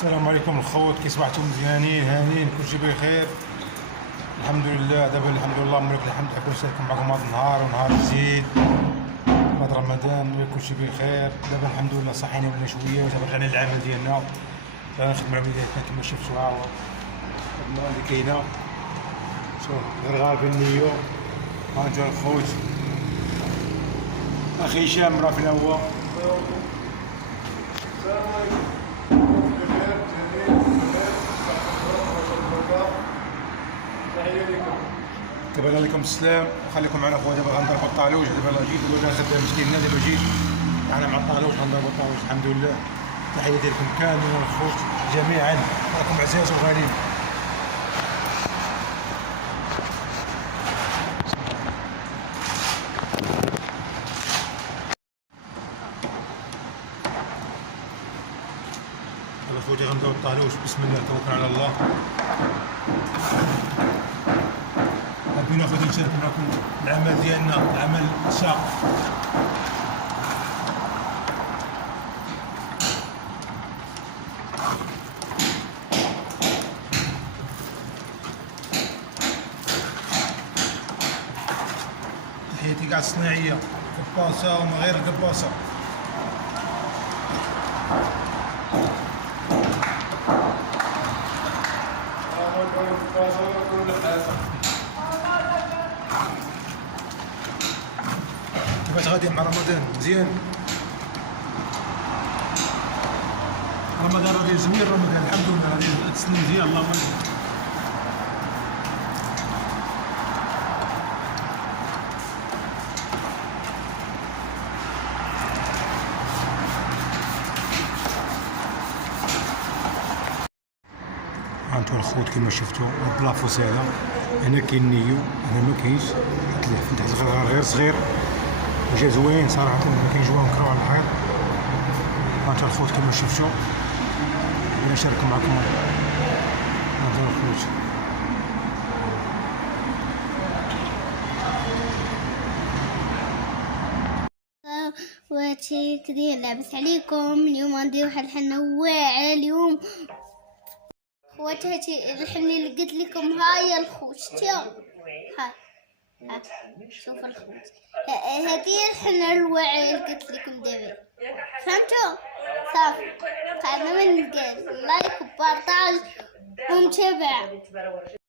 السلام عليكم الخوت، كي صبحتوا مزيانين هانيين كلشي بخير الحمد لله. دابا الحمد لله ملك الحمد، حاب نشارك معكم هذا النهار ونهار جديد بعد رمضان كلشي بخير. دابا الحمد لله صحينا ولا شويه ودابا رجعنا للعمل ديالنا، نخدموا العمل ديالنا كما شفتوا. ها هو المراه اللي كاينه، شوف غرغال في النيو. ها انت الخوت اخي هشام راه فينا هو. السلام عليكم. دابا عليكم السلام، خليكم معنا خويا. دابا غنضربوا الطالوج. دابا جيت ولا خدام مسكيننا، دابا جيت معنا مع الطالوج غنضربوا الطالوج الحمد لله. تحيه ديالكم كاملين الخوت جميعا، راكم عزاز وغاليين. دابا خوتي غنبداو الطالوج، بسم الله توكل على الله. حابين اخوتي نشارك معكم العمل ديالنا، العمل شاق. تحياتي كاع الصناعيه، قباصه وما غير القباصه. كيفاش غادي مع رمضان؟ مزيان. رمضان غادي زوين، رمضان الحمد لله غادي هاد السنه مزيان اللهم بارك. هانتو الخوت كيما شفتوا البلافوس هذا، هنا كاين نيو، هنا ما كاينش. تحت الغرغر غير صغير وجا زوين صراحه، ما كاين جوان كرو على الحيط. هانتو الخوت كيما شفتوا، انا نشارك معكم هانتو الخوت. وهادشي كدير لاباس عليكم. اليوم غندير واحد الحنه واعره اليوم خوات. هادشي الحنه اللي قلت لكم، هاهي الخوت، شتيها؟ ها شوف الخوت، هادي الحنه الواعره اللي قلت لكم دابا، فهمتوا؟ صافي، قعدنا من القال لايك وبارطاج ومتابعه.